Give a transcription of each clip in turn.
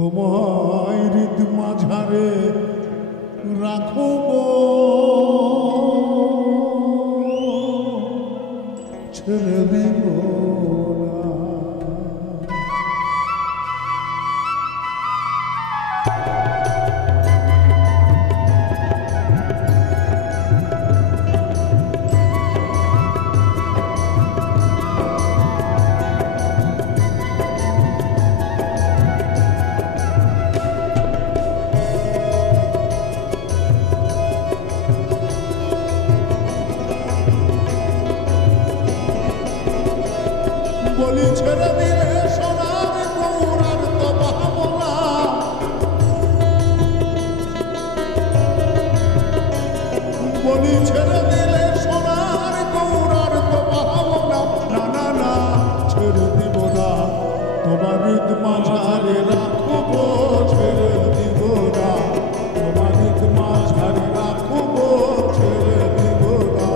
তোমায় হৃদ মাঝারে রাখব ছেড়ে দিব না। বলি ছেড়ে দিলে সোনার গৌরার তো ভাবনা, বলি ছেড়ে দিলে সোনার গৌরার তো ভাবনা। না না না ছেড়ে দিব না, তোমার হৃদ মাঝারে রাখবো ছেড়ে দিব না, তোমার হৃদ মাঝারে রাখবো ছেড়ে দিব না।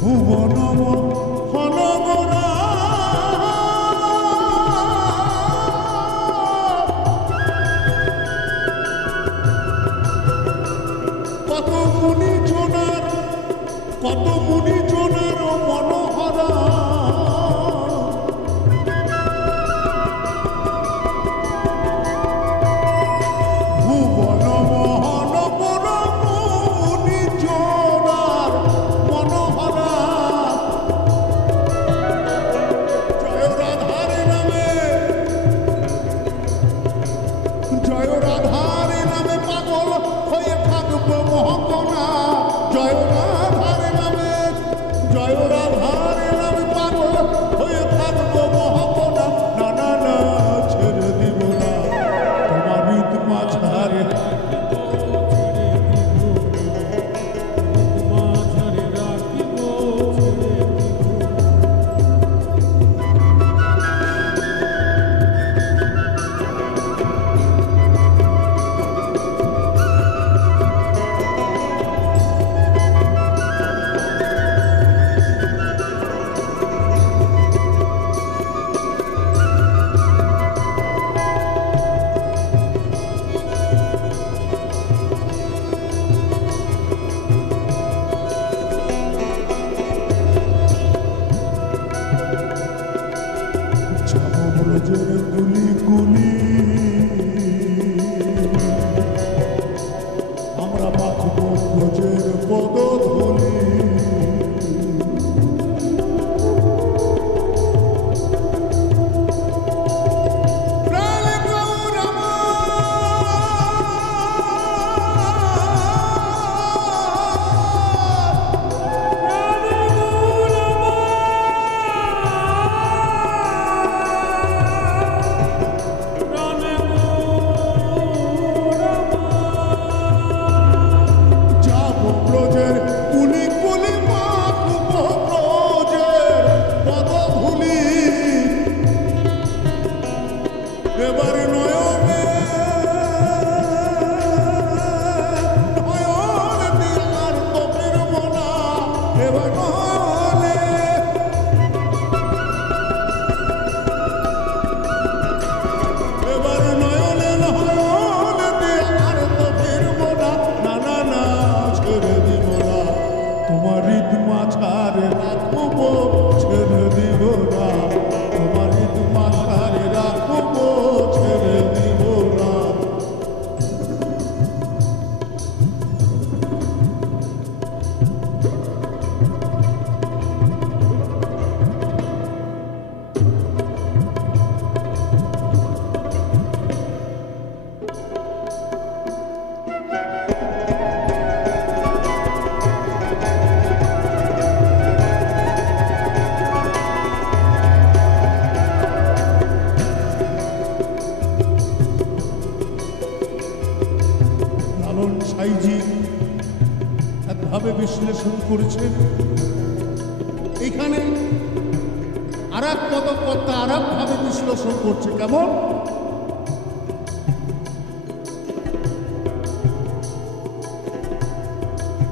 ভুবনম হনগরা কত মুনি জোনার মনোহরা, ভুবনম হনগরা মুনি জোনার মনোহরা। জয় রাধার নামে পাগল হয়ে থাকবো মোহকনা। জয় রাধার নামে পাগল হয়ে থাকবো মোহকনা। না না না ছেড়ে দিব না, তোমার হৃদ মাঝারে ব্রজের গুলি গুলি আমরা মাখবো ব্রজের পদধূলি। এবারে নয়নে দিলার তো ফিরব না, এবার নয়নে দিলার তো ফিরব না। না না না ছেড়ে দিব না, তোমার হৃদ মাঝারে রাখবো ছেড়ে দিব না, তোমার হৃদ মাঝারে রাখবো ছেড়ে দিব না। বিশ্লেষণ করেছেন। এখানে আর এক পদকর্তা আর একভাবে বিশ্লেষণ করছে। কেমন?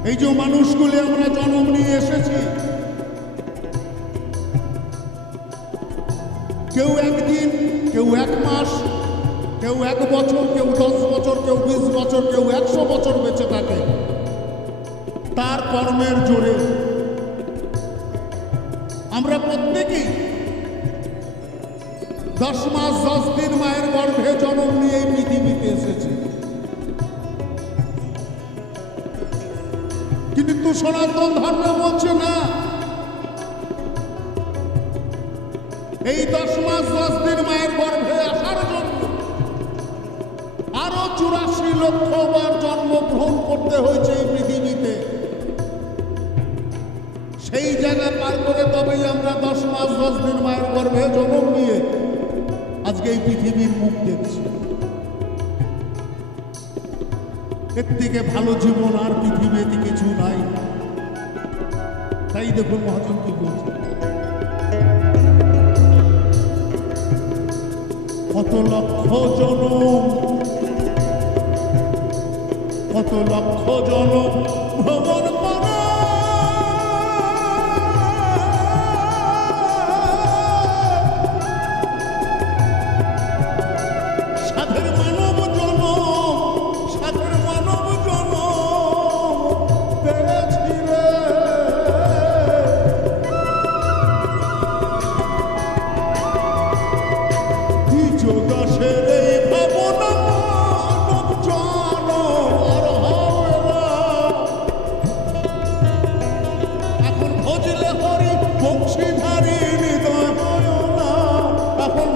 এই যে মানুষগুলি আমরা জন্ম নিয়ে এসেছি, কেউ একদিন, কেউ এক মাস, কেউ 1 বছর, কেউ 10 বছর, কেউ 20 বছর, কেউ 100 বছর বেঁচে থাকে তার কর্মের জোরে। আমরা প্রত্যেকেই 10 মাস 10 দিন মায়ের গর্ভে জন্ম নিয়ে এই পৃথিবীতে এসেছি। কিন্তু সনাতন ধর্ম বলছে না, এই 10 মাস 10 দিন মায়ের গর্ভে আসার জন্য আরো 84 লক্ষ বার জন্মগ্রহণ করতে হয়েছে এই পৃথিবীতে। সেই জায়গা পার করে তবেই আমরা 10 মাস 10 দিন মায়ের গর্ভে জন্ম নিয়ে আজকে এই পৃথিবীর মুখ দেখছি। এর থেকে ভালো জীবন আর পৃথিবীতে কিছু নাই। তাই দেখুন মহাজন কি বলছে, কত লক্ষ জনম, কত লক্ষ জনম ভ্রমণ করা সাধের মানব জনম, সাধের মানব জনম পেয়েছিলে। দ্বিজ দশের এই ভাবনা মানব জনম আর হবে না। এখন ভজলে হরি বংশীধারী হৃদয় হয় না, এখন